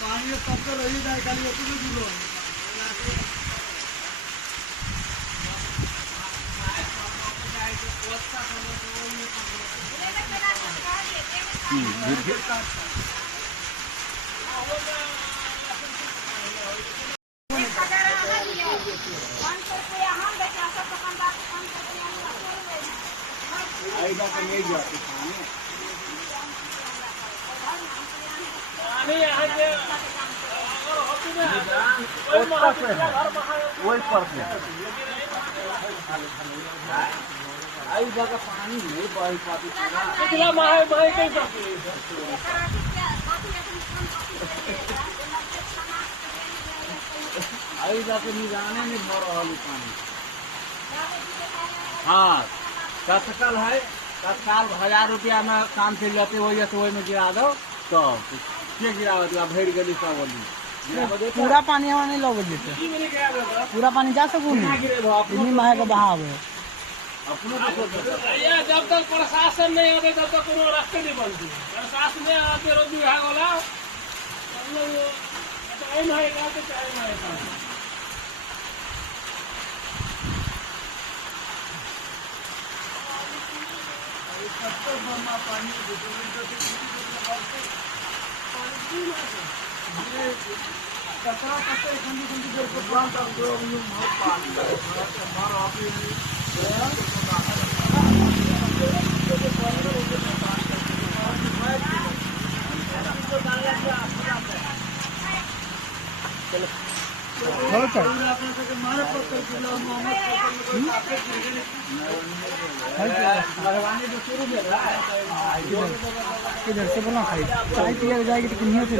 पानी कब तो रही जाए खाली वही पर आई जगह पानी नहीं बही पाती आई जाके निजाने में भर रहा पानी। हाँ तत्काल है, तत्काल 1000 रुपया में काम चल जाते वही से वही में गिरा दो तो के गिरावत भेड़ गली सब बोली पूरा पानी हमारे नहीं लोग देते, पूरा पानी जा सकूँ इतनी माह का बहाव है। जब तक प्रशासन नहीं आते तब तक कोनो रास्ते नहीं बनती। प्रशासन नहीं आते रोज विभाग वाला टाइम आएगा तो टाइम आएगा। इधर से बोला खाई चाय पिया जाएगी तो किन्हीं से